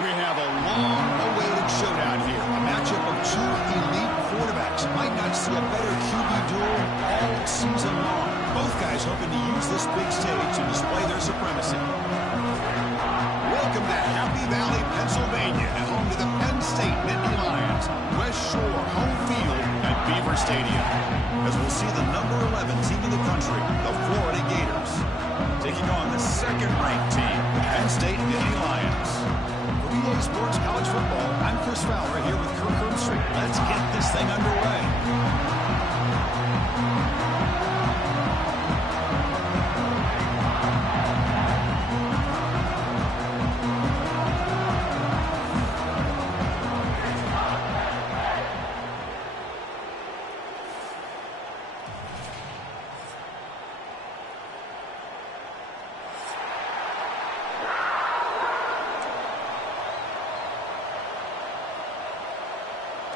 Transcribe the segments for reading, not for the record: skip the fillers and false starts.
We have a long-awaited showdown here. A matchup of two elite quarterbacks. Might not see a better QB duel all season long. Both guys hoping to use this big stage to display their supremacy. Welcome to Happy Valley, Pennsylvania, and home to the Penn State Nittany Lions. West Shore home field at Beaver Stadium. As we'll see the number 11 team in the country, the Florida Gators, taking on the second-ranked team, the Penn State Nittany Lions. For EA Sports College Football, I'm Chris Fowler here with Kirk Herbstreit. Let's get this thing underway.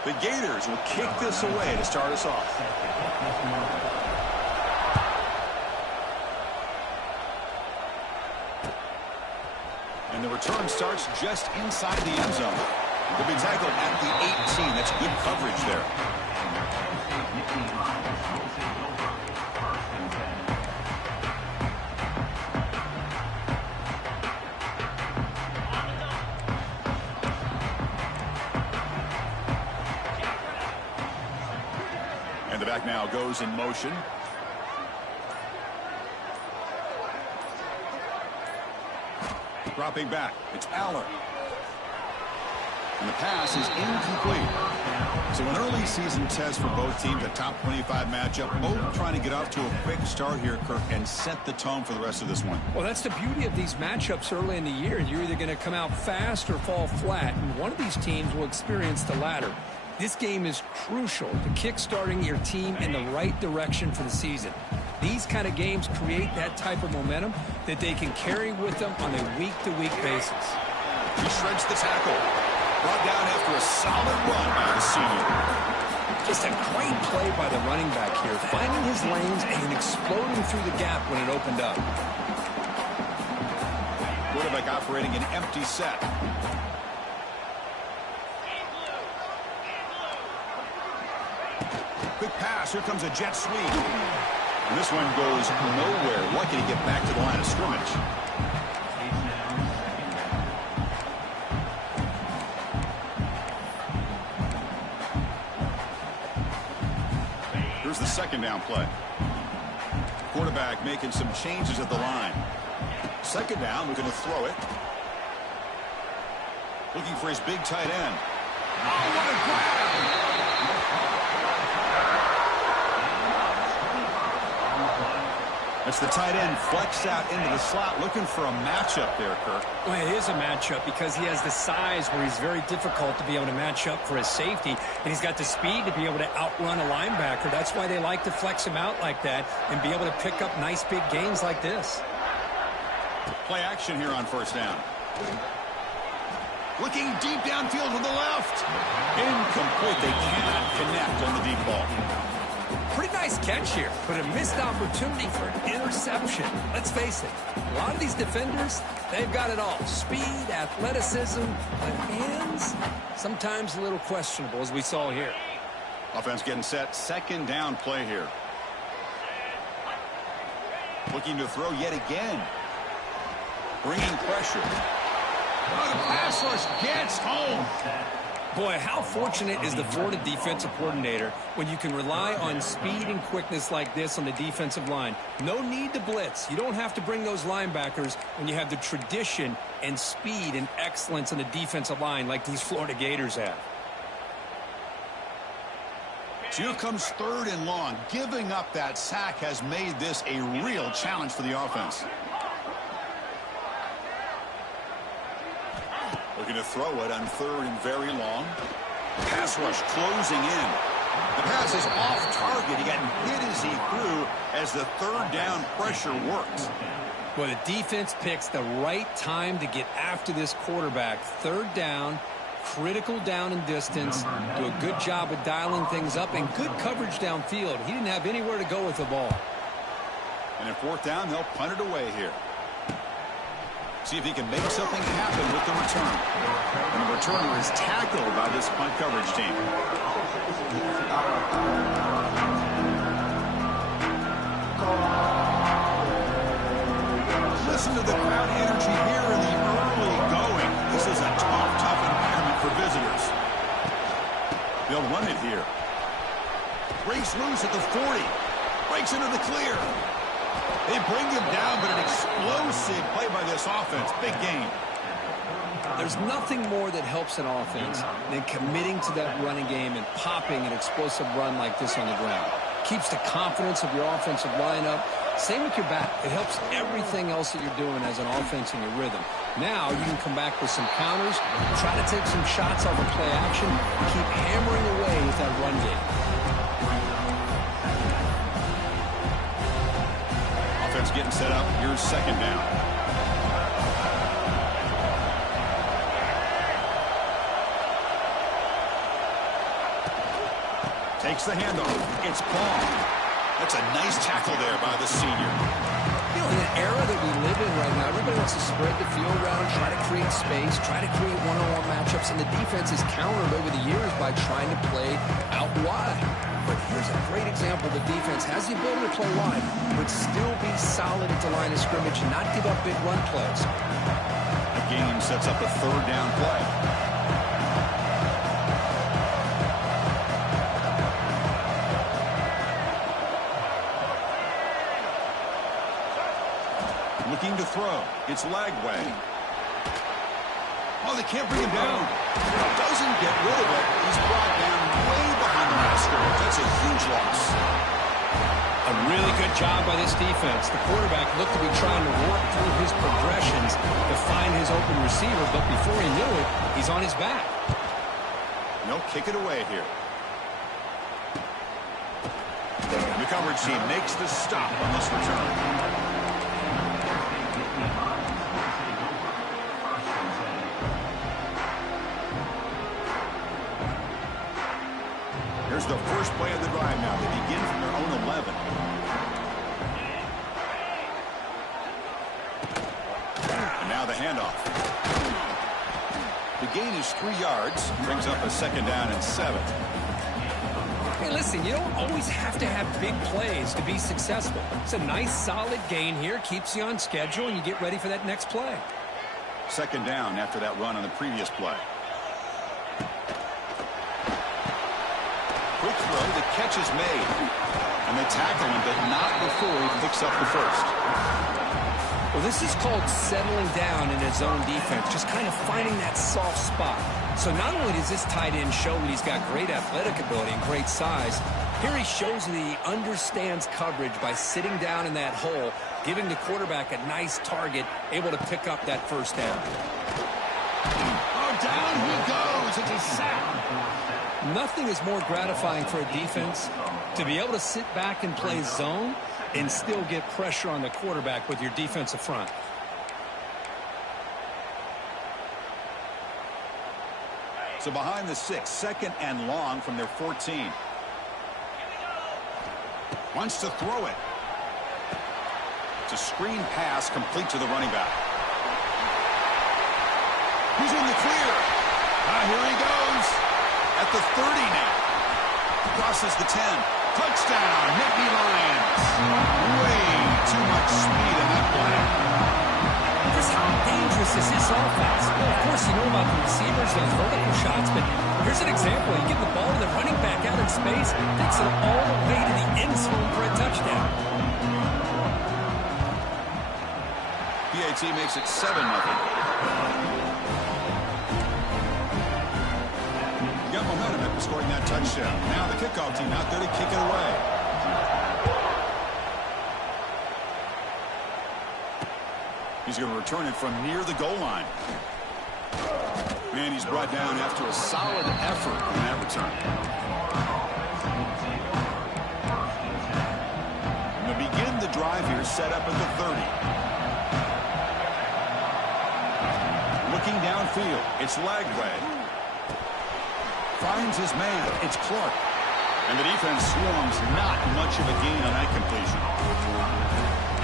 The Gators will kick this away to start us off. And the return starts just inside the end zone. He'll be tackled at the 18. That's good coverage there. And the back now goes in motion. Dropping back, it's Aller. And the pass is incomplete. So an early season test for both teams, a top 25 matchup. Both trying to get off to a quick start here, Kirk, and set the tone for the rest of this one. Well, that's the beauty of these matchups early in the year. You're either going to come out fast or fall flat, and one of these teams will experience the latter. This game is crucial to kick-starting your team in the right direction for the season. These kind of games create that type of momentum that they can carry with them on a week-to-week basis. He shreds the tackle. Brought down after a solid run by the senior. Just a great play by the running back here, finding his lanes and exploding through the gap when it opened up. Quarterback operating an empty set. Quick pass. Here comes a jet sweep. And this one goes nowhere. Lucky to get back to the line of scrimmage. Here's the second down play. Quarterback making some changes at the line. Second down, looking to throw it. Looking for his big tight end. Oh, what a grab! That's the tight end flexed out into the slot, looking for a matchup there, Kirk. Well, it is a matchup because he has the size where he's very difficult to be able to match up for his safety, and he's got the speed to be able to outrun a linebacker. That's why they like to flex him out like that and be able to pick up nice big gains like this. Play action here on first down. Looking deep downfield to the left. Incomplete. They cannot connect on the deep ball. Pretty nice catch here, but a missed opportunity for an interception. Let's face it, a lot of these defenders, they've got it all. Speed, athleticism, but hands, sometimes a little questionable, as we saw here. Offense getting set. Second down play here. Looking to throw yet again. Bringing pressure. Oh, the pass rush gets home. Boy, how fortunate is the Florida defensive coordinator when you can rely on speed and quickness like this on the defensive line. No need to blitz. You don't have to bring those linebackers when you have the tradition and speed and excellence on the defensive line like these Florida Gators have. So here comes third and long. Giving up that sack has made this a real challenge for the offense. Looking to throw it on third and very long. Pass rush closing in. The pass is off target. He got hit as he threw as the third down pressure worked. Well, the defense picks the right time to get after this quarterback. Third down, critical down and distance. Do a good job of dialing things up and good coverage downfield. He didn't have anywhere to go with the ball. And in fourth down, they'll punt it away here. See if he can make something happen with the return. And the returner is tackled by this punt coverage team. Listen to the crowd energy here in the early going. This is a tough environment for visitors. They'll run it here. Breaks loose at the 40. Breaks into the clear. They bring him down, but an explosive play by this offense. Big gain. There's nothing more that helps an offense than committing to that running game and popping an explosive run like this on the ground. Keeps the confidence of your offensive lineup. Same with your back. It helps everything else that you're doing as an offense in your rhythm. Now you can come back with some counters, try to take some shots off of play action, and keep hammering away with that run game. Offense getting set up. Here's second down. Takes the handoff. It's Paul. That's a nice tackle there by the senior. You know, in an era that we live in right now, everybody wants to spread the field around, try to create space, try to create one-on-one matchups, and the defense is countered over the years by trying to play out wide. But here's a great example. The defense has the ability to play wide, but still be solid at the line of scrimmage and not give up big run plays. The game sets up a third down play. Looking to throw. It's Lagway. Oh, they can't bring him down. Doesn't get rid of it. He's brought down way behind the line of scrimmage. That's a huge loss. A really good job by this defense. The quarterback looked to be trying to work through his progressions to find his open receiver, but before he knew it, he's on his back. No, kick it away here. The coverage team makes the stop on this return. Here's the first play of the drive now. They begin from their own 11. And now the handoff. The gain is 3 yards. Brings up a second down and 7. Hey, listen, you don't always have to have big plays to be successful. It's a nice, solid gain here. Keeps you on schedule, and you get ready for that next play. Second down after that run on the previous play. Quick throw, the catch is made. And they tackle him, but not before he picks up the first. Well, this is called settling down in his own defense, just kind of finding that soft spot. So not only does this tight end show that he's got great athletic ability and great size, here he shows that he understands coverage by sitting down in that hole, giving the quarterback a nice target, able to pick up that first down. Oh, down he goes. It's a sack. Nothing is more gratifying for a defense to be able to sit back and play zone and still get pressure on the quarterback with your defensive front. So behind the 6, second and long from their 14. Wants to throw it. It's a screen pass complete to the running back. He's in the clear. Here he goes. At the 30 now. Crosses the 10. Touchdown, Nittany Lions. Way too much speed in that play. Just how dangerous is this offense? Well, of course, you know about the receivers, those vertical shots, but here's an example. You get the ball to the running back out in space, takes it all the way to the end zone for a touchdown. PAT makes it 7-0. Got momentum after scoring that touchdown. Now the kickoff team out there to kick it away. He's going to return it from near the goal line. And he's brought down after a solid effort on that return. And to begin the drive here, set up at the 30. Looking downfield, it's Lagway. Finds his man. It's Clark. And the defense swarms. Not much of a gain on that completion.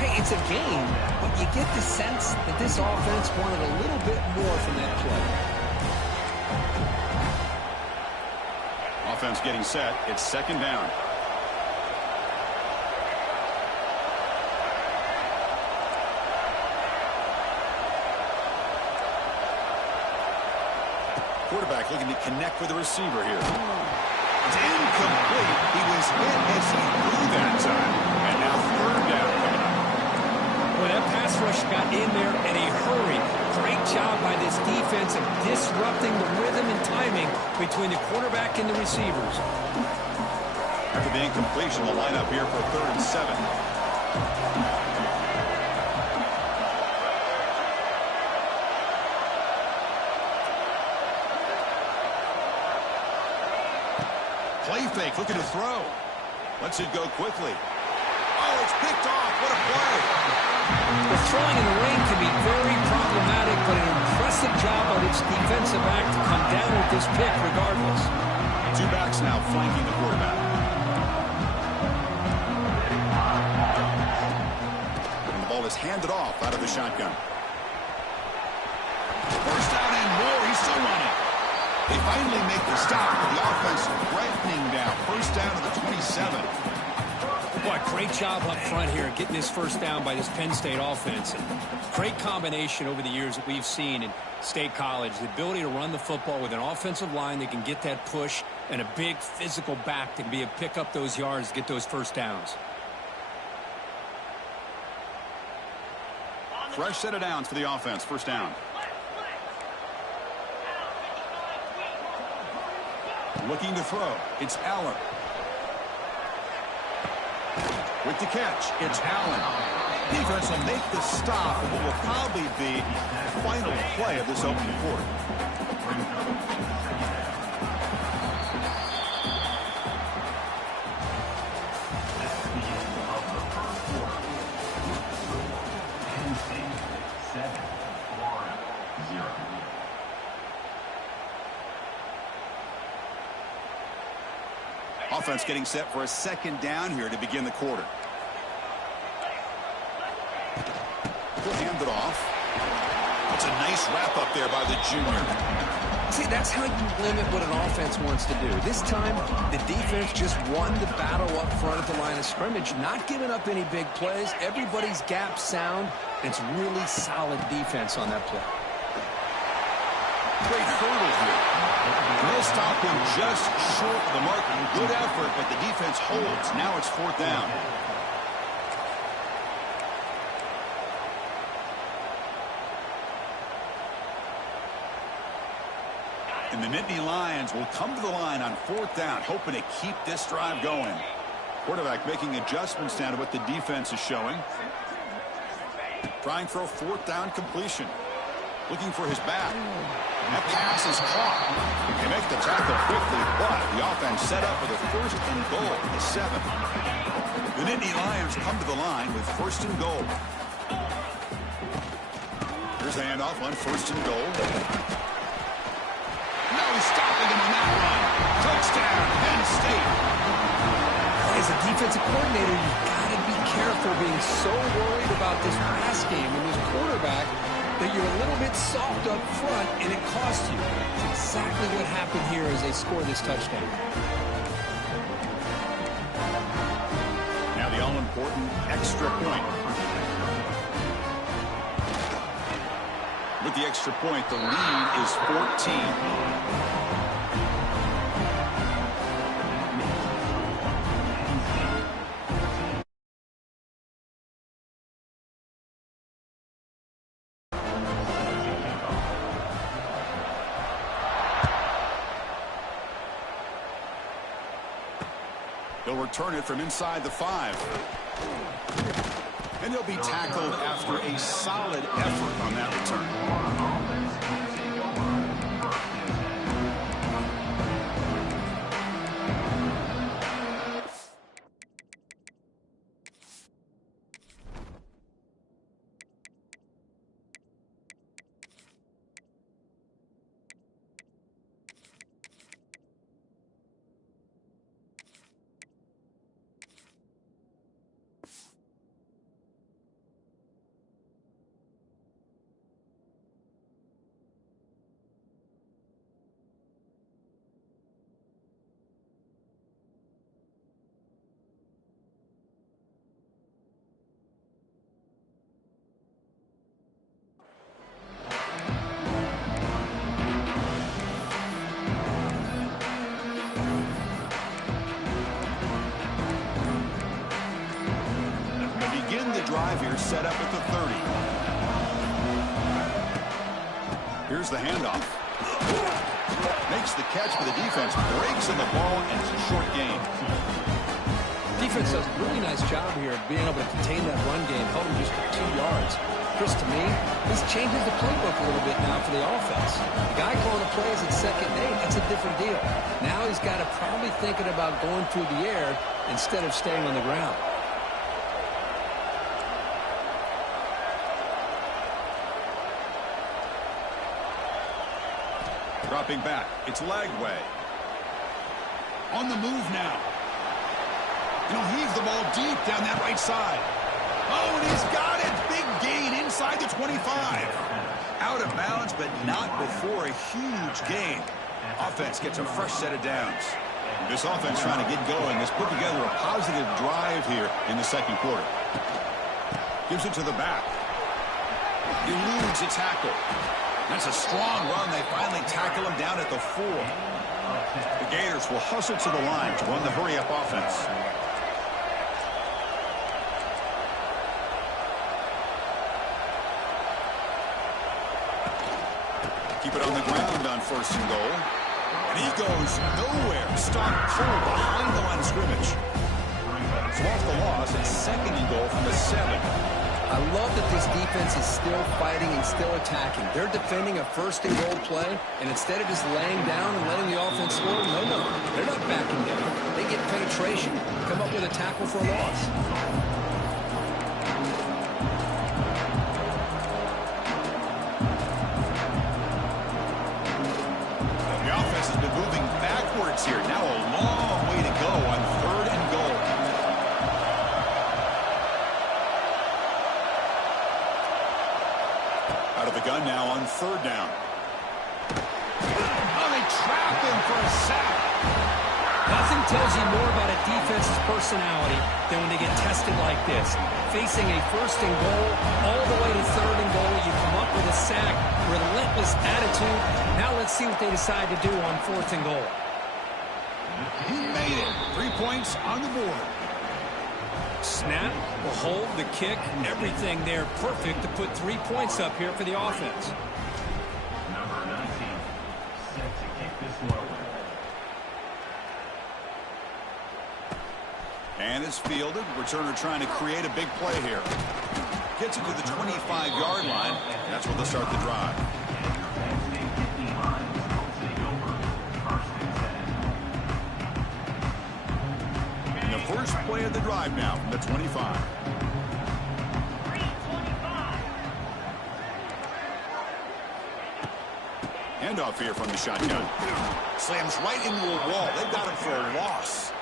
Hey, it's a game, but you get the sense that this offense wanted a little bit more from that play. Offense getting set. It's second down. Quarterback looking to connect with the receiver here. It's incomplete. He was hit as he threw that time. And now third down coming up. Well, that pass rush got in there in a hurry. Great job by this defense of disrupting the rhythm and timing between the quarterback and the receivers. After the incompletion, the lineup here for 3rd and 7. Play fake, looking to throw. Lets it go quickly. Oh, it's picked off. What a play. The throwing in the rain can be very problematic, but an impressive job by its defensive back to come down with this pick regardless. 2 backs now flanking the quarterback. And the ball is handed off out of the shotgun. First down and more. He's still running. They finally make the stop with the offense threatening down. First down to the 27. Boy, great job up front here getting this first down by this Penn State offense. And great combination over the years that we've seen in State College. The ability to run the football with an offensive line that can get that push and a big physical back that can be able to pick up those yards, get those first downs. Fresh set of downs for the offense. First down. Looking to throw. It's Allen. With the catch, it's Allen. Defense will make the stop in what will probably be the final play of this opening quarter. Offense getting set for a second down here to begin the quarter. He'll hand it off. It's a nice wrap up there by the junior. See, that's how you limit what an offense wants to do. This time, the defense just won the battle up front at the line of scrimmage, not giving up any big plays. Everybody's gap sound. It's really solid defense on that play. Great hurdle here. They'll stop him just short of the mark. Good effort, but the defense holds. Now it's 4th down. And the Nittany Lions will come to the line on 4th down, hoping to keep this drive going. Quarterback making adjustments down to what the defense is showing. Trying for a 4th down completion. Looking for his back. That pass is caught. They make the tackle quickly, but the offense set up with a 1st and goal at the 7. The Nittany Lions come to the line with 1st and goal. Here's the handoff on 1st and goal. No stopping him on that run. Touchdown, Penn State. As a defensive coordinator, you've got to be careful being so worried about this pass game and this quarterback that you're a little bit soft up front, and it costs you. It's exactly what happened here as they score this touchdown. Now the all-important extra point. With the extra point, the lead is 14. They'll return it from inside the 5. And they'll be tackled after a solid effort on that return. Gators set up at the 30. Here's the handoff. Makes the catch, but the defense breaks in the ball, and it's a short gain. Defense does a really nice job here of being able to contain that run game, held him just to 2 yards. Chris, to me, this changes the playbook a little bit now for the offense. The guy calling the plays at second and 8, that's a different deal. Now he's got to probably thinking about going through the air instead of staying on the ground. Dropping back. It's Lagway. On the move now. And he'll heave the ball deep down that right side. Oh, and he's got it. Big gain inside the 25. Out of bounds, but not before a huge gain. Offense gets a fresh set of downs. This offense trying to get going has put together a positive drive here in the second quarter. Gives it to the back. Eludes a tackle. That's a strong run. They finally tackle him down at the 4. The Gators will hustle to the line to run the hurry-up offense. Keep it on the ground on 1st and goal. And he goes nowhere. Stop full behind the line of scrimmage. So off the loss, it's 2nd and goal from the 7. I love that this defense is still fighting and still attacking. They're defending a 1st and goal play, and instead of just laying down and letting the offense score, no, they're not backing down. They get penetration, come up with a tackle for a loss. The offense has been moving backwards here. Now a long way to go on 3rd and goal. Out of the gun now on 3rd down. Oh, they trap him for a sack. Nothing tells you more about a defense's personality than when they get tested like this. Facing a 1st and goal, all the way to 3rd and goal, you come up with a sack, relentless attitude. Now let's see what they decide to do on 4th and goal. He made it. 3 points on the board. Snap, the hold, the kick, everything there perfect to put 3 points up here for the offense. Number 19, set to kick this one away. And is fielded. Returner trying to create a big play here. Gets it to the 25-yard line. That's where they'll start the drive. First play of the drive now from the 25. Handoff here from the shotgun. Slams right into a wall. They've got him for a loss.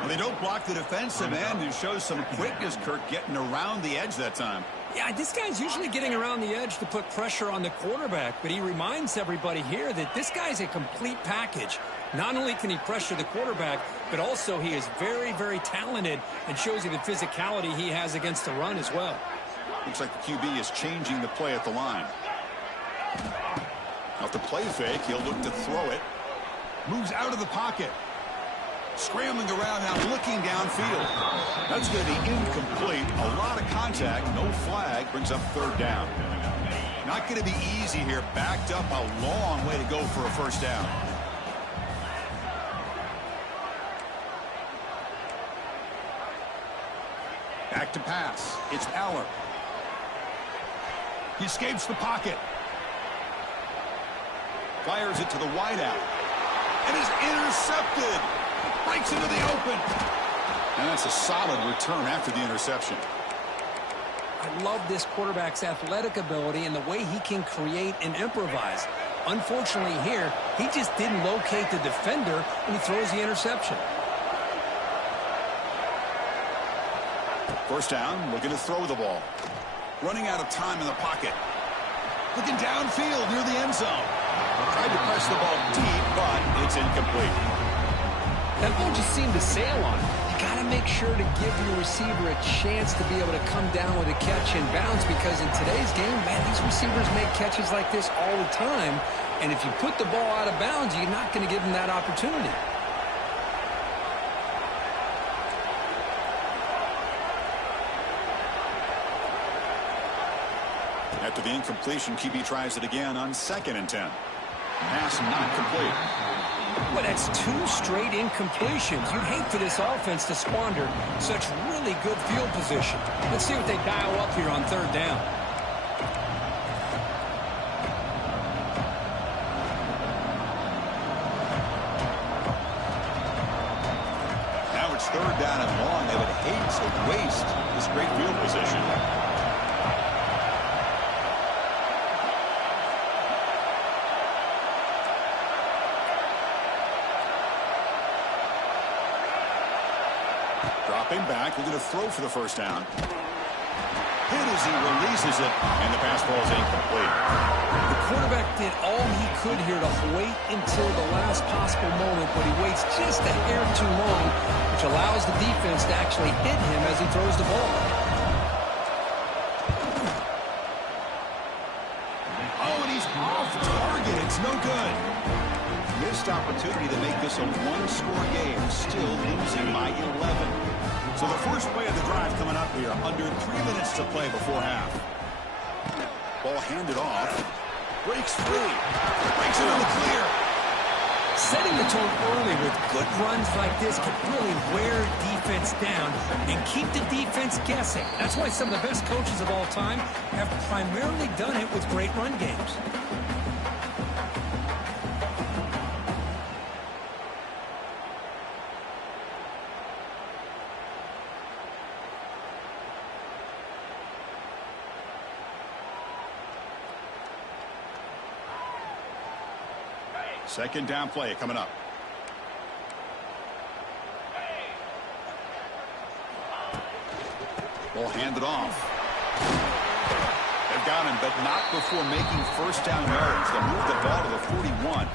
And they don't block the defensive end, who shows some quickness, Kirk, getting around the edge that time. Yeah, this guy's usually getting around the edge to put pressure on the quarterback, but he reminds everybody here that this guy's a complete package. Not only can he pressure the quarterback, but also he is very, very talented and shows you the physicality he has against the run as well. Looks like the QB is changing the play at the line. Off the play fake, he'll look to throw it. Moves out of the pocket. Scrambling around now, looking downfield. That's going to be incomplete. A lot of contact, no flag, brings up 3rd down. Not going to be easy here. Backed up, a long way to go for a 1st down. Back to pass. It's Aller. He escapes the pocket. Fires it to the wideout. And is intercepted. Breaks into the open. And that's a solid return after the interception. I love this quarterback's athletic ability and the way he can create and improvise. Unfortunately here, he just didn't locate the defender when he throws the interception. 1st down, looking to throw the ball. Running out of time in the pocket. Looking downfield near the end zone. Tried to press the ball deep, but it's incomplete. That ball just seemed to sail on him. You got to make sure to give your receiver a chance to be able to come down with a catch and bounce, because in today's game, man, these receivers make catches like this all the time. And if you put the ball out of bounds, you're not going to give them that opportunity. After the incompletion, QB tries it again on 2nd and 10. Pass not complete. Well, that's 2 straight incompletions. You'd hate for this offense to squander such really good field position. Let's see what they dial up here on 3rd down. Now it's 3rd down and long. They would hate to waste this great field position. Dropping back, looking to throw for the 1st down. Hit as he releases it, and the pass ball is incomplete. The quarterback did all he could here to wait until the last possible moment, but he waits just a hair too long, which allows the defense to actually hit him as he throws the ball. Oh, and he's off target. It's no good. Missed opportunity to make this a 1-score game, still losing by 11. So the first play of the drive coming up here, under 3 minutes to play before half. Ball handed off, breaks free, breaks into the clear. Setting the tone early with good runs like this can really wear defense down and keep the defense guessing. That's why some of the best coaches of all time have primarily done it with great run games. Second down play coming up. Ball handed off. They've got him, but not before making 1st down yards. They'll move the ball to the 41.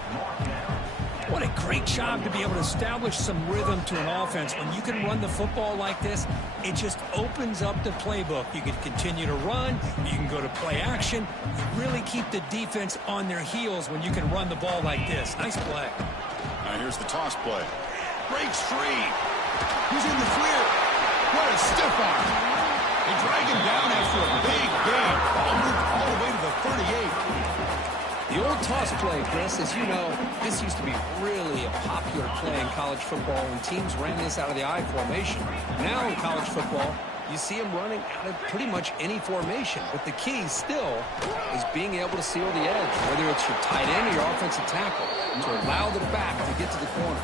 What a great job to be able to establish some rhythm to an offense. When you can run the football like this, it just opens up the playbook. You can continue to run. You can go to play action. You really keep the defense on their heels when you can run the ball like this. Nice play. Now here's the toss play. Breaks free. He's in the clear. What a stiff arm. They drag him down after a big gain. Ball moved all the way to the 38. The old toss play, Chris, as you know, this used to be really a popular play in college football when teams ran this out of the I formation. Now in college football, you see them running out of pretty much any formation. But the key still is being able to seal the edge, whether it's your tight end or your offensive tackle, to allow the back to get to the corner.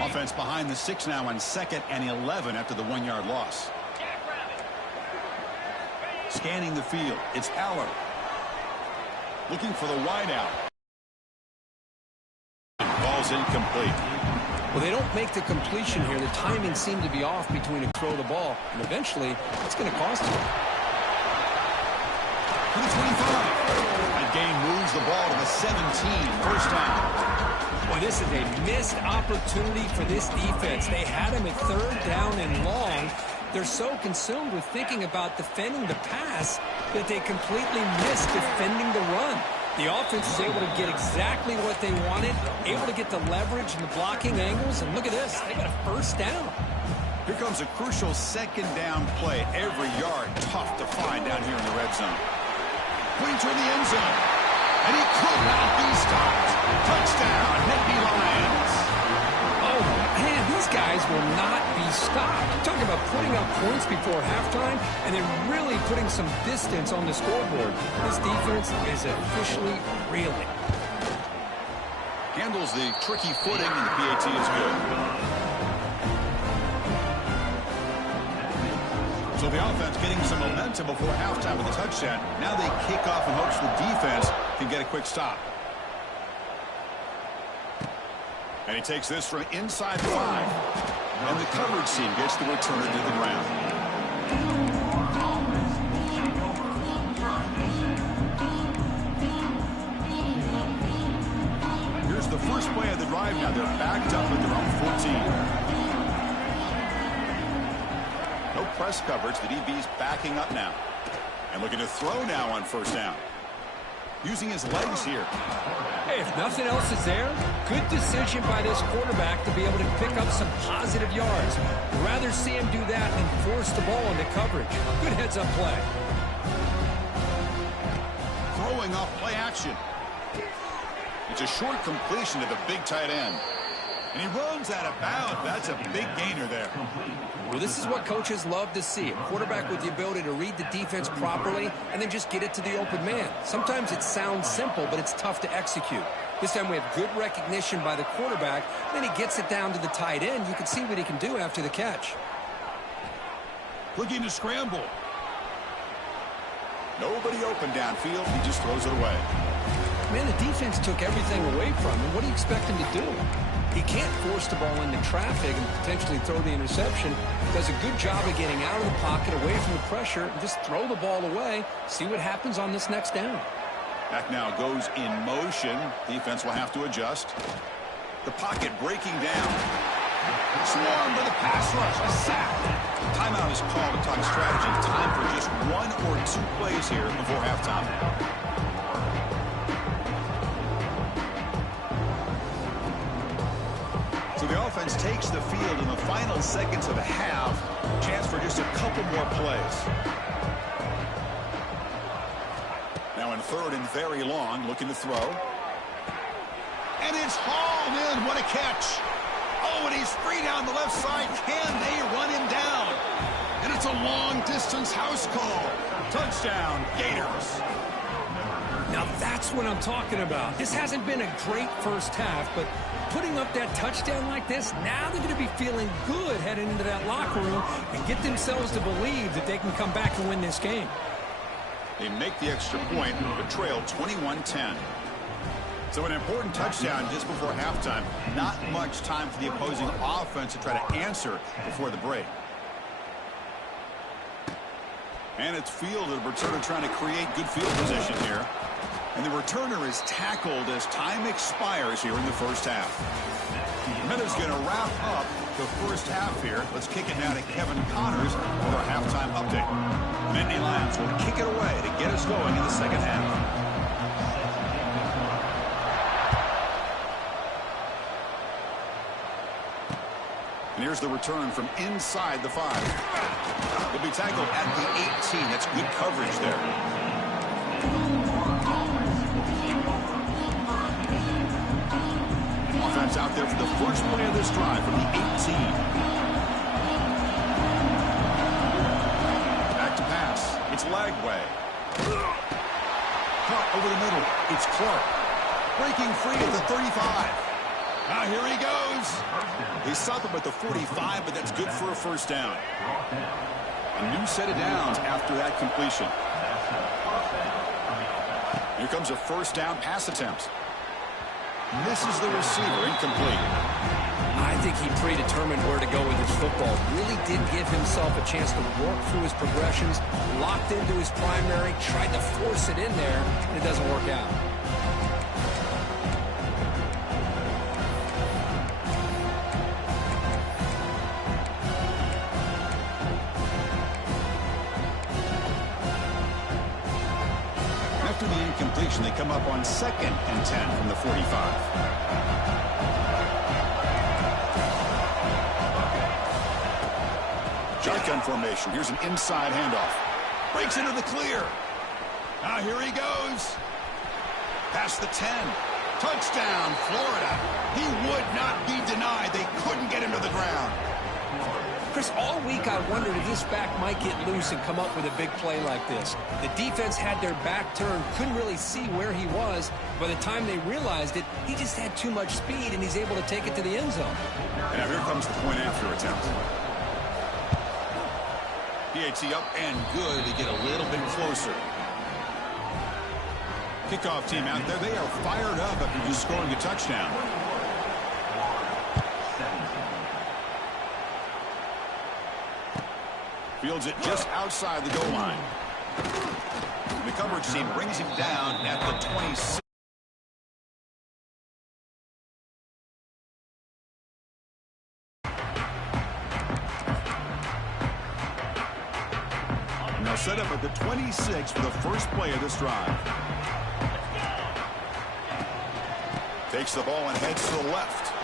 Offense behind the 6 now on 2nd and 11 after the 1-yard loss. Scanning the field, it's Aller. Looking for the wideout. Ball's incomplete. Well, they don't make the completion here. The timing seemed to be off between a throw of the ball, and eventually it's going to cost you. To the 25. That gain moves the ball to the 17. 1st down. Boy, this is a missed opportunity for this defense. They had him at 3rd down and long. They're so consumed with thinking about defending the pass that they completely missed defending the run. The offense is able to get exactly what they wanted, able to get the leverage and the blocking angles, and look at this. They got a 1st down. Here comes a crucial 2nd down play. Every yard tough to find down here in the red zone. Putting toward the end zone. And he could not be stopped. Touchdown, Nittany Lions. Oh, man, these guys will not be stopped. Talking about putting up points before halftime and then really putting some distance on the scoreboard. This defense is officially reeling. Handles the tricky footing, and the PAT is good. So the offense getting some momentum before halftime with a touchdown. Now they kick off in hopes the defense can get a quick stop. And he takes this from inside 5. And the coverage team gets the returner to the ground. Here's the first play of the drive now. They're backed up at their own 14. No press coverage. The DB's backing up now. And looking to throw now on 1st down. using his legs here. Hey, if nothing else is there, good decision by this quarterback to be able to pick up some positive yards. I'd rather see him do that than force the ball into coverage. Good heads-up play. Throwing off play action. It's a short completion to the big tight end. And he runs out of bounds. That's a big gainer there. Well, this is what coaches love to see. A quarterback with the ability to read the defense properly and then just get it to the open man. Sometimes it sounds simple, but it's tough to execute. This time we have good recognition by the quarterback. Then he gets it down to the tight end. You can see what he can do after the catch. Looking to scramble. Nobody open downfield. He just throws it away. Man, the defense took everything away from him. What do you expect him to do? He can't force the ball into traffic and potentially throw the interception. Does a good job of getting out of the pocket, away from the pressure, and just throw the ball away. See what happens on this next down. Back now goes in motion. Defense will have to adjust. The pocket breaking down. Swarmed by the pass rush. A sack. Timeout is called to talk strategy. Time for just 1 or 2 plays here before halftime. So the offense takes the field in the final seconds of the half. Chance for just a couple more plays. Now in 3rd and very long, looking to throw. And it's hauled in. What a catch. Oh, and he's free down the left side. Can they run him down? And it's a long-distance house call. Touchdown, Gators. Now that's what I'm talking about. This hasn't been a great first half, but putting up that touchdown like this, now they're going to be feeling good heading into that locker room and get themselves to believe that they can come back and win this game. They make the extra point, but trail 21-10. So an important touchdown just before halftime. Not much time for the opposing offense to try to answer before the break. And it's fielded. Returner trying to create good field position here. And the returner is tackled as time expires here in the first half. Miller's going to wrap up the first half here. Let's kick it now to Kevin Connors for our halftime update. Nittany Lions will kick it away to get us going in the second half. And here's the return from inside the 5. He'll be tackled at the 18. That's good coverage there. Offense out there for the first play of this drive from the 18. Back to pass. It's Lagway. Caught over the middle. It's Clark. Breaking free at the 35. Now here he goes. They stop him at the 45, but that's good for a first down. A new set of downs after that completion. Here comes a first down pass attempt. Misses the receiver, incomplete. I think he predetermined where to go with his football. Really did give himself a chance to work through his progressions, locked into his primary, tried to force it in there, and it doesn't work out. After the incompletion, they come up on 2nd and 10 from the 45. Shotgun formation. Here's an inside handoff. Breaks into the clear. Now here he goes. Past the 10. Touchdown, Florida. He would not be denied. They couldn't get him to the ground. Chris, all week I wondered if this back might get loose and come up with a big play like this. The defense had their back turned, couldn't really see where he was. By the time they realized it, he just had too much speed, and he's able to take it to the end zone. And now here comes the point after attempt. PAT up and good. They get a little bit closer. Kickoff team out there. They are fired up after just scoring a touchdown. Fields it just outside the goal line. The coverage team brings him down at the 26. Now set up at the 26 for the first play of this drive. Takes the ball and heads to the left.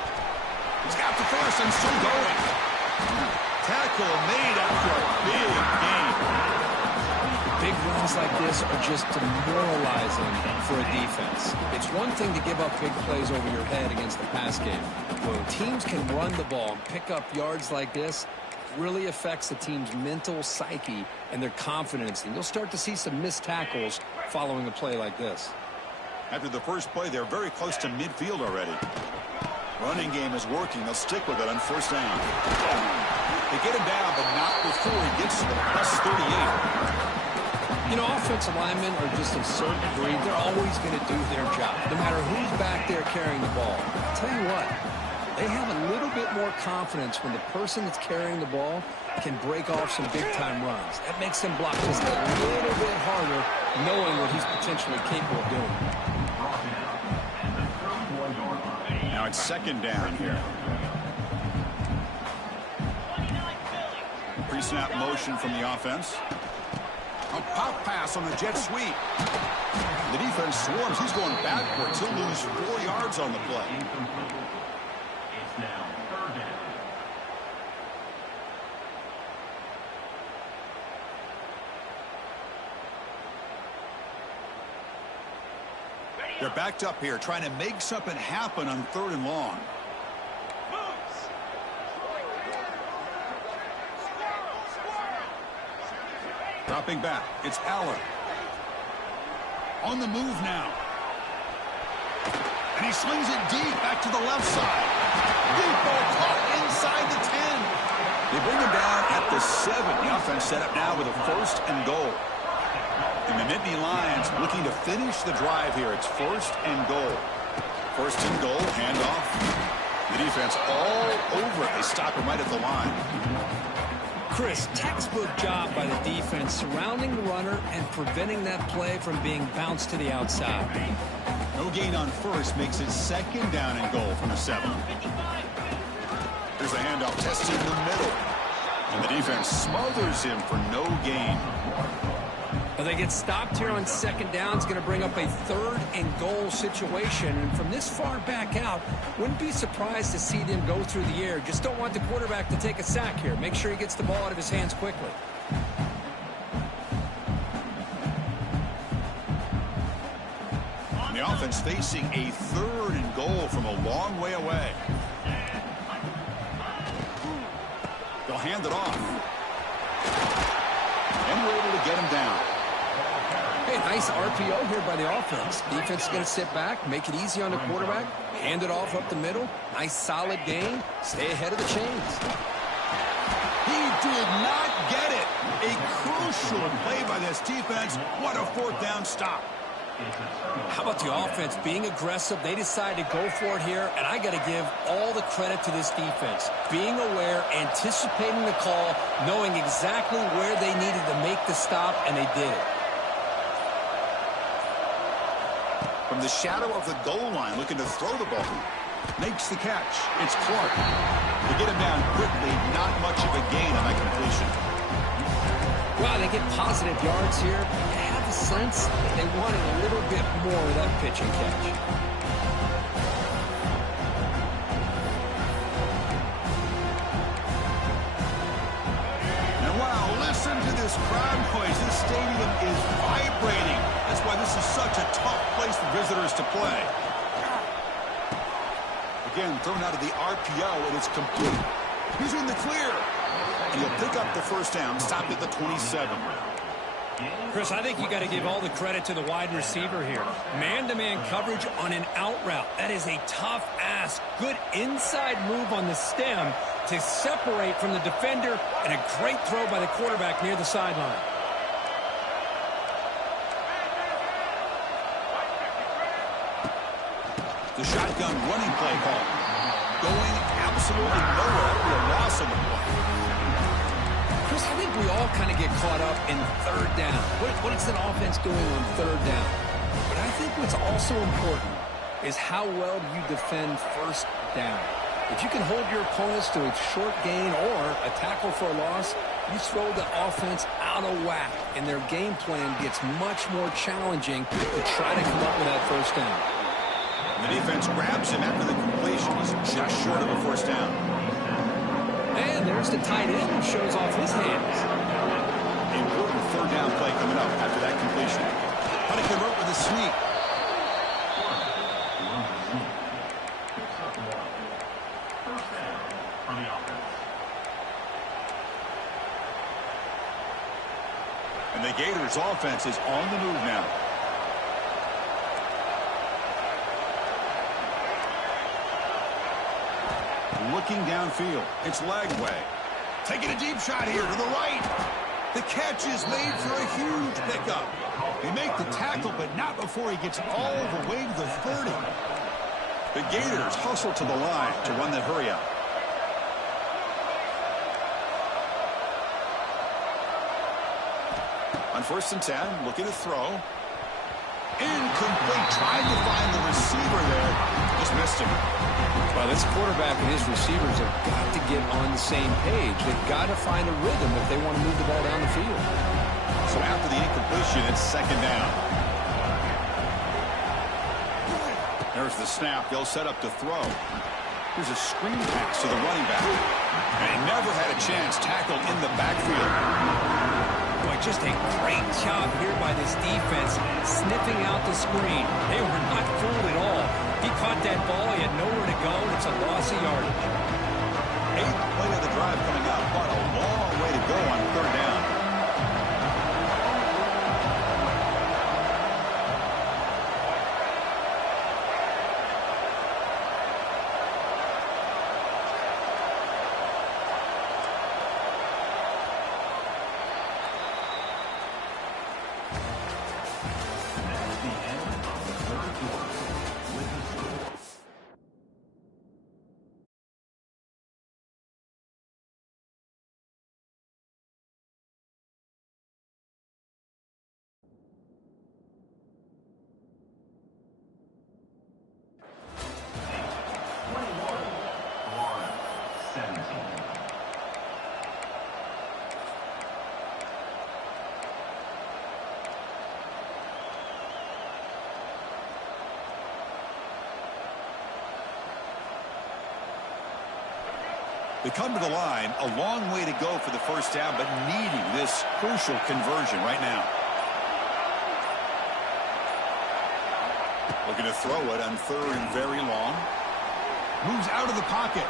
He's got the first and still going. Tackle made after a big gain. Big runs like this are just demoralizing for a defense. It's one thing to give up big plays over your head against the pass game. When teams can run the ball and pick up yards like this, it really affects the team's mental psyche and their confidence. And you'll start to see some missed tackles following a play like this. After the first play, they're very close to midfield already. Running game is working. They'll stick with it on first down. They get him down, but not before he gets to the plus 38. You know, offensive linemen are just a certain breed. They're always going to do their job, no matter who's back there carrying the ball. I'll tell you what, they have a little bit more confidence when the person that's carrying the ball can break off some big-time runs. That makes them block just a little bit harder, knowing what he's potentially capable of doing. Now it's second down here. Pre-snap motion from the offense. A pop pass on the jet sweep. The defense swarms. He's going backwards. He'll lose 4 yards on the play. It's now third down. They're backed up here, trying to make something happen on 3rd and long. Dropping back, it's Allen. On the move now. And he slings it deep back to the left side. Deep ball caught inside the 10. They bring him down at the 7. The offense set up now with a 1st and goal. And the Nittany Lions looking to finish the drive here. It's 1st and goal. 1st and goal, handoff. The defense all over it. They stop him right at the line. Chris, textbook job by the defense surrounding the runner and preventing that play from being bounced to the outside. No gain on 1st makes it 2nd down and goal from the 7. Here's the handoff tested in the middle. And the defense smothers him for no gain. Well, they get stopped here on 2nd down. It's going to bring up a 3rd and goal situation. And from this far back out, wouldn't be surprised to see them go through the air. Just don't want the quarterback to take a sack here. Make sure he gets the ball out of his hands quickly. And the offense facing a 3rd and goal from a long way away. They'll hand it off. And we're able to get him down. Hey, nice RPO here by the offense. Defense is going to sit back, make it easy on the quarterback, hand it off up the middle. Nice solid gain. Stay ahead of the chains. He did not get it. A crucial play by this defense. What a 4th down stop. How about the offense being aggressive? They decided to go for it here, and I got to give all the credit to this defense. Being aware, anticipating the call, knowing exactly where they needed to make the stop, and they did it. From the shadow of the goal line, looking to throw the ball. Makes the catch. It's Clark. They get him down quickly. Not much of a gain on that completion. Well, they get positive yards here. I have the sense that they wanted a little bit more of that pitch and catch. And wow, listen to this crowd noise. This stadium is vibrating. That's why this is such a tough place for visitors to play. Again, thrown out of the RPO, and it's complete. He's in the clear. And he'll pick up the 1st down, stopped at the 27. Chris, I think you got to give all the credit to the wide receiver here. Man-to-man coverage on an out route. That is a tough ask. Good inside move on the stem to separate from the defender, and a great throw by the quarterback near the sideline. The shotgun running play call. Going absolutely nowhere for a loss on the play. Chris, I think we all kind of get caught up in 3rd down. What is an offense doing on 3rd down? But I think what's also important is how well you defend 1st down. If you can hold your opponents to a short gain or a tackle for a loss, you throw the offense out of whack, and their game plan gets much more challenging to try to come up with that 1st down. The defense grabs him after the completion. He's just short of a first down. And there's the tight end who shows off his hands. Important third down play coming up after that completion. Huntington wrote with a sneak. And the Gators offense is on the move now. Looking downfield. It's Lagway. Taking a deep shot here to the right. The catch is made for a huge pickup. They make the tackle, but not before he gets all the way to the 30. The Gators hustle to the line to run the hurry out. On 1st and 10, looking to throw. Incomplete. Trying to find the receiver there. Just missed him. Well, this quarterback and his receivers have got to get on the same page. They've got to find a rhythm if they want to move the ball down the field. So after the incompletion, it's 2nd down. There's the snap. They'll set up to throw. Here's a screen pass to the running back. And he never had a chance tackled in the backfield. Boy, just a great job here by this defense, sniffing out the screen. They were not fooled at all. He caught that ball. He had nowhere to go, and it's a loss of yardage. 8th play of the drive coming up, but a long way to go on 3rd down. They come to the line, a long way to go for the first down, but needing this crucial conversion right now. Looking to throw it on 3rd and very long. Moves out of the pocket.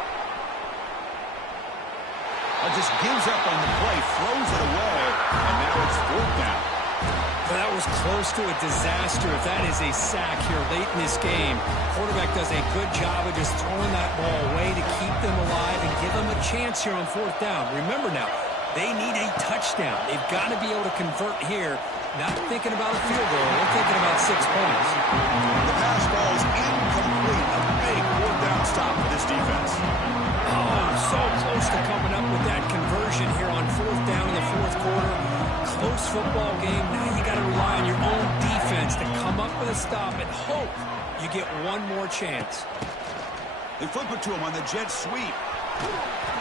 Just gives up on the play, throws it away, and now it's 4th down. But that was close to a disaster if that is a sack here late in this game. Quarterback does a good job of just throwing that ball away to keep them alive and give them a chance here on 4th down. Remember now, they need a touchdown. They've got to be able to convert here. Not thinking about a field goal. They're thinking about 6 points. The pass ball is incomplete. A big 4th down stop for this defense. Oh, so close to coming up with that conversion here on 4th down in the 4th quarter. Close football game. Now you got to rely on your own defense to come up with a stop and hope you get one more chance. They flip it to him on the jet sweep.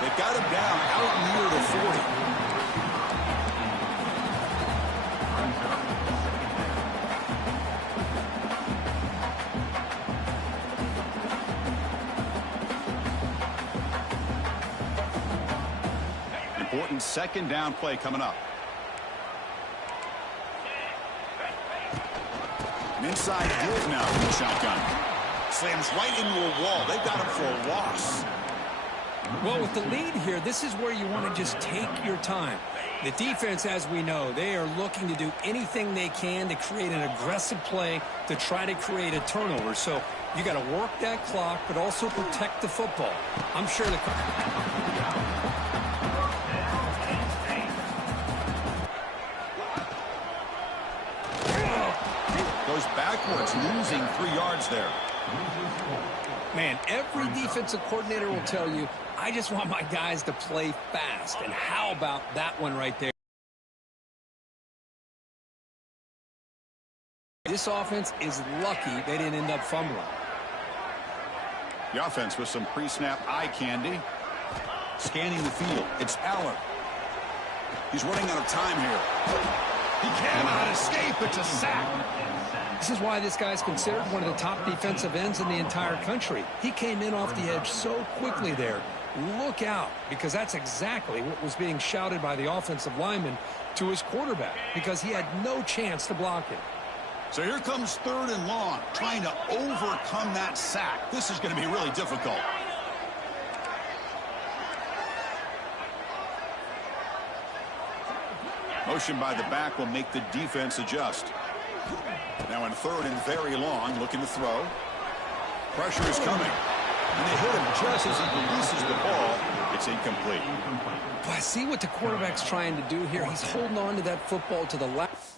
They've got him down out near the 40. Important 2nd down play coming up. An inside give now from the shotgun. Slams right into a wall. They've got him for a loss. Well, with the lead here, this is where you want to just take your time. The defense, as we know, they are looking to do anything they can to create an aggressive play to try to create a turnover. So you got to work that clock, but also protect the football. I'm sure the... Goes backwards, losing 3 yards there. Man, every defensive coordinator will tell you, I just want my guys to play fast. And how about that one right there? This offense is lucky they didn't end up fumbling. The offense with some pre-snap eye candy. Scanning the field. It's Allen. He's running out of time here. He cannot escape. It's a sack. This is why this guy's considered one of the top defensive ends in the entire country. He came in off the edge so quickly there. Look out, because that's exactly what was being shouted by the offensive lineman to his quarterback, because he had no chance to block it. So here comes 3rd and long, trying to overcome that sack. This is going to be really difficult. Motion by the back will make the defense adjust. Now in 3rd and very long, looking to throw. Pressure is coming. And they hit him just as he releases the ball. It's incomplete. But I see what the quarterback's trying to do here. He's holding on to that football to the left.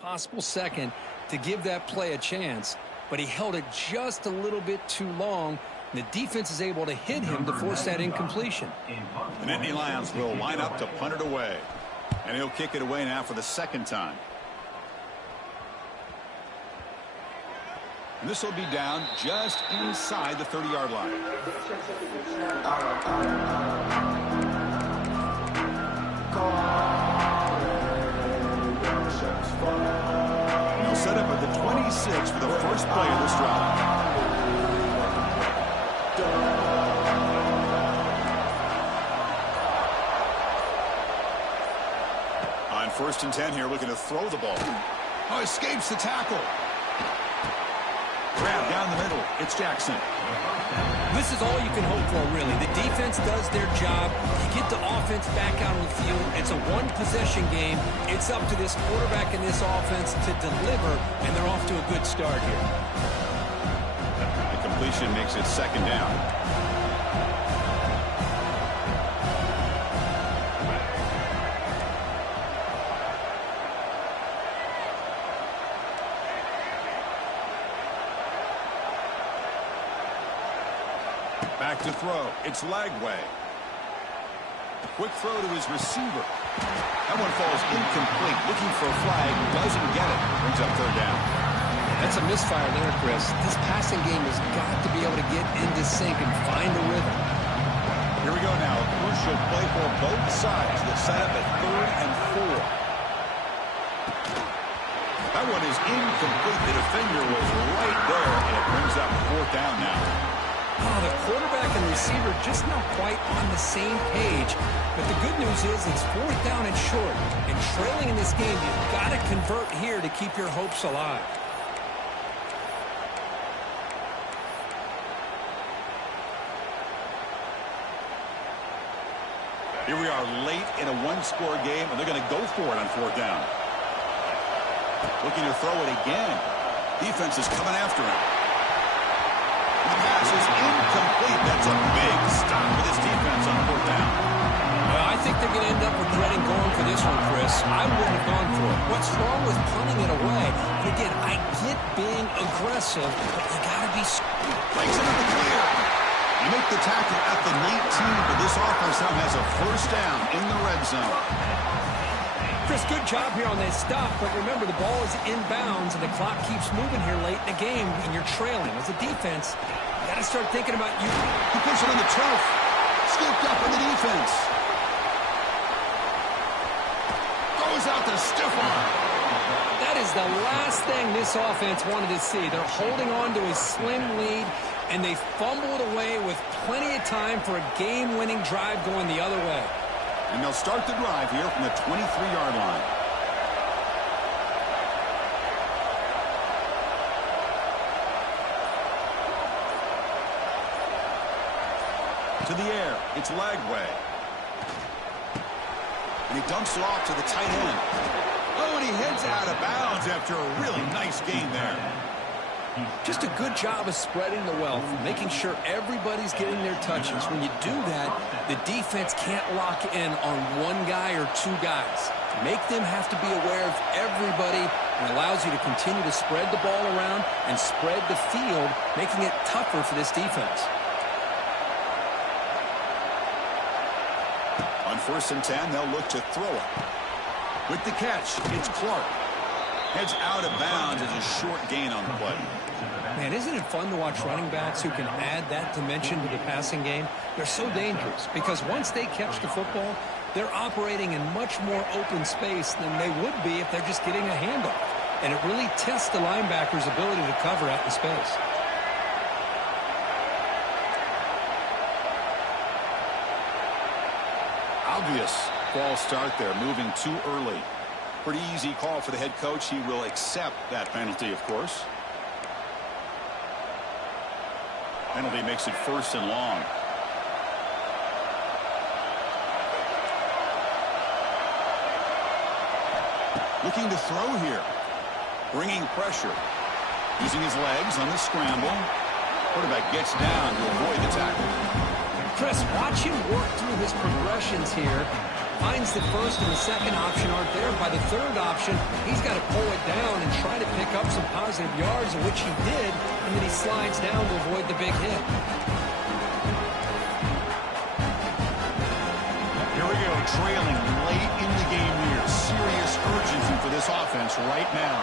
Possible second to give that play a chance, but he held it just a little bit too long. The defense is able to hit him to force that incompletion. The Nittany Lions will line up to punt it away, and he'll kick it away now for the 2nd time. And this will be down just inside the 30-yard line. They'll set up at the 26 for the first play of this drive. On 1st and 10 here, looking to throw the ball. Oh, escapes the tackle. Grab down the middle. It's Jackson. This is all you can hope for, really. The defense does their job. You get the offense back out on the field. It's a one-possession game. It's up to this quarterback and this offense to deliver, and they're off to a good start here. The completion makes it 2nd down. Back to throw. It's Lagway. Quick throw to his receiver. That one falls incomplete. Looking for a flag. Doesn't get it. Brings up 3rd down. That's a misfire there, Chris. This passing game has got to be able to get into sync and find a rhythm. Here we go now. A crucial play for both sides. The setup at 3rd and 4. That one is incomplete. The defender was right there, and it brings up 4th down now. Oh, the quarterback and receiver just not quite on the same page. But the good news is it's 4th down and short. And trailing in this game, you've got to convert here to keep your hopes alive. Here we are late in a one-score game, and they're going to go for it on 4th down. Looking to throw it again. Defense is coming after him. The pass is incomplete. That's a big stop for this defense on 4th down. Well, I think they're going to end up regretting going for this one, Chris. I wouldn't have gone for it. What's wrong with punting it away? And again, I get being aggressive, but you got to be... Breaks it in the clear. You make the tackle at the 19, but this offense now has a 1st down in the red zone. Chris, good job here on that stop, but remember, the ball is inbounds, and the clock keeps moving here late in the game, and you're trailing. As a defense, you got to start thinking about you. He puts it on the turf. Scooped up in the defense. Goes out to stiff arm. That is the last thing this offense wanted to see. They're holding on to a slim lead, and they fumble it away with plenty of time for a game-winning drive going the other way. And they'll start the drive here from the 23-yard line. To the air, it's Lagway. And he dumps it off to the tight end. Oh, and he heads out of bounds after a really nice gain there. Just a good job of spreading the wealth, making sure everybody's getting their touches. When you do that, the defense can't lock in on one guy or two guys. Make them have to be aware of everybody and allows you to continue to spread the ball around and spread the field, making it tougher for this defense. On 1st and 10, they'll look to throw it. With the catch, it's Clark. Heads out of bounds as a short gain on the play. Man, isn't it fun to watch running backs who can add that dimension to the passing game? They're so dangerous because once they catch the football, they're operating in much more open space than they would be if they're just getting a handoff. And it really tests the linebacker's ability to cover out in space. Obvious false start there, moving too early. Pretty easy call for the head coach. He will accept that penalty, of course. Penalty makes it 1st and long. Looking to throw here. Bringing pressure. Using his legs on the scramble. Quarterback gets down to avoid the tackle. Chris, watch him work through his progressions here. Finds the 1st and the 2nd option aren't there. By the 3rd option, he's got to pull it down and try to pick up some positive yards, which he did, and then he slides down to avoid the big hit. Here we go, trailing late in the game here. Serious urgency for this offense right now.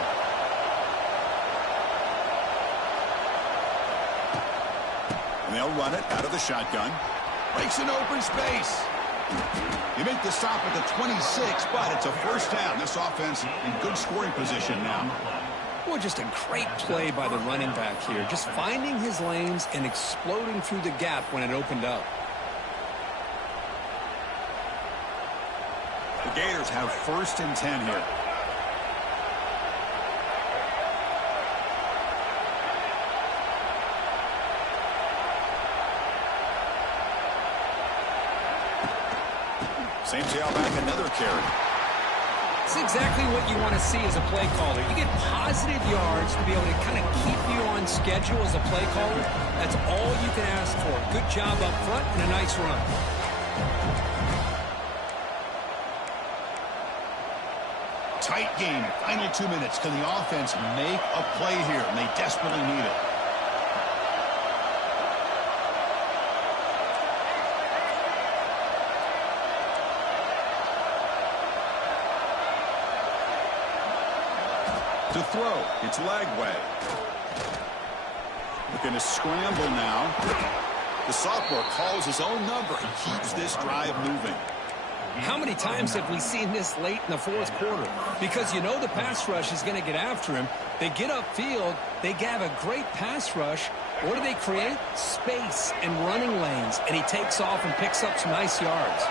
And they'll run it out of the shotgun. Breaks an open space. You make the stop at the 26, but it's a 1st down. This offense in good scoring position now. Well, just a great play by the running back here. Just finding his lanes and exploding through the gap when it opened up. The Gators have 1st and 10 here. Same tailback, another carry. It's exactly what you want to see as a play caller. You get positive yards to be able to kind of keep you on schedule as a play caller. That's all you can ask for. Good job up front and a nice run. Tight game, final 2 minutes. Can the offense make a play here? And they desperately need it. To throw, it's Lagway. Looking to scramble now. The sophomore calls his own number. He keeps this drive moving. How many times have we seen this late in the 4th quarter? Because you know the pass rush is going to get after him. They get upfield. They have a great pass rush. What do they create? Space and running lanes. And he takes off and picks up some nice yards.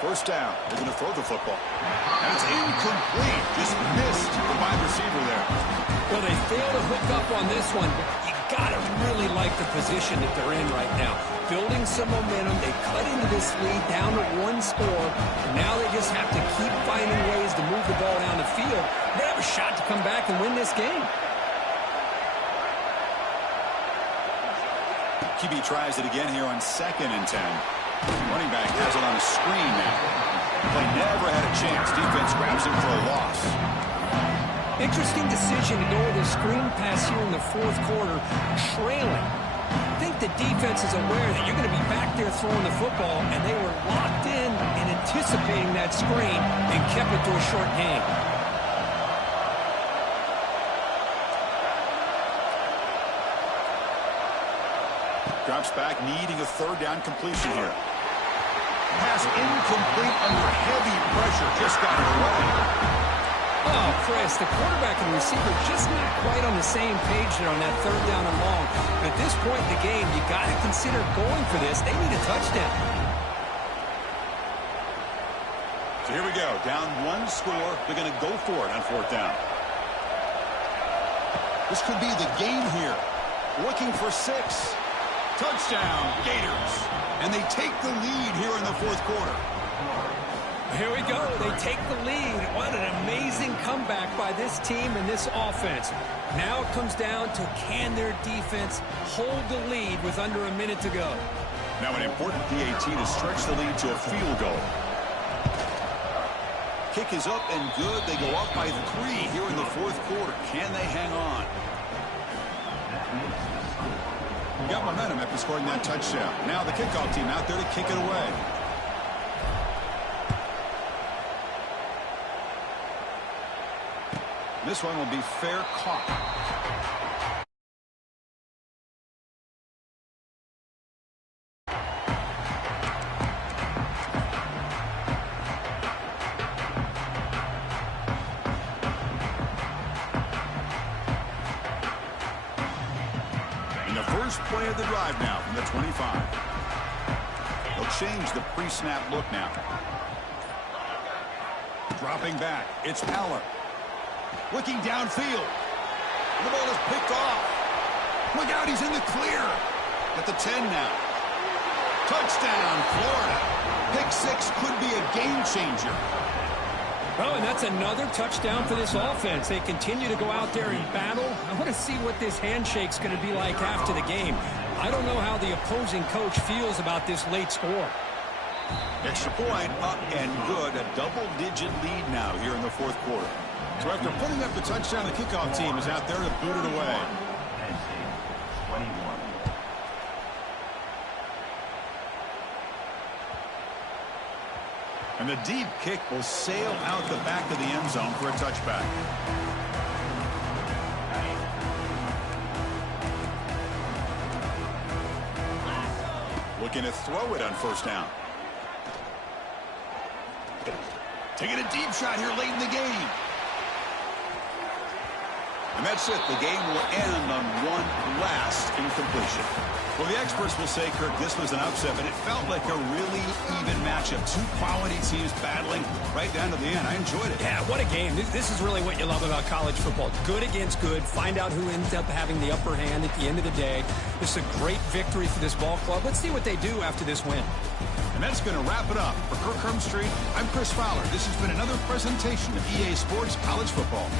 First down. They're going to throw the football. And it's incomplete. Just missed the wide receiver there. Well, they fail to hook up on this one, but you got to really like the position that they're in right now. Building some momentum. They cut into this lead down to 1 score. And now they just have to keep finding ways to move the ball down the field. They have a shot to come back and win this game. QB tries it again here on 2nd and 10. Running back has it on a screen now. Play never had a chance. Defense grabs him for a loss. Interesting decision to go with a screen pass here in the 4th quarter, trailing. I think the defense is aware that you're going to be back there throwing the football, and they were locked in and anticipating that screen and kept it to a short gain. Drops back, needing a 3rd down completion here. Pass incomplete under heavy pressure. Just got it away. Oh, Chris, the quarterback and the receiver just not quite on the same page there on that 3rd down and long. But at this point in the game, you got to consider going for this. They need a touchdown. So here we go. Down 1 score. They're going to go for it on 4th down. This could be the game here. Looking for 6. Touchdown, Gators. And they take the lead here in the 4th quarter. Here we go. They take the lead. What an amazing comeback by this team and this offense. Now it comes down to can their defense hold the lead with under a minute to go. Now an important PAT to stretch the lead to a field goal. Kick is up and good. They go up by 3 here in the fourth quarter. Can they hang on? Got momentum after scoring that touchdown. Now the kickoff team out there to kick it away. This one will be fair caught. And the first play of the drive now from the 25. They'll change the pre-snap look now. Dropping back. It's Aller. Looking downfield. The ball is picked off. Look out, he's in the clear. At the 10 now. Touchdown, Florida. Pick 6 could be a game changer. Oh, and that's another touchdown for this offense. They continue to go out there and battle. I want to see what this handshake's going to be like after the game. I don't know how the opposing coach feels about this late score. Extra point, up and good. A double-digit lead now here in the fourth quarter. So after putting up the touchdown, the kickoff team is out there to boot it away. And the deep kick will sail out the back of the end zone for a touchback. Looking to throw it on first down. Taking a deep shot here late in the game. And that's it. The game will end on one last incompletion. Well, the experts will say, Kirk, this was an upset, but it felt like a really even matchup. 2 quality teams battling right down to the end. I enjoyed it. Yeah, what a game. This is really what you love about college football. Good against good. Find out who ends up having the upper hand at the end of the day. This is a great victory for this ball club. Let's see what they do after this win. And that's going to wrap it up. For Kirk Hermstreet, I'm Chris Fowler. This has been another presentation of EA Sports College Football.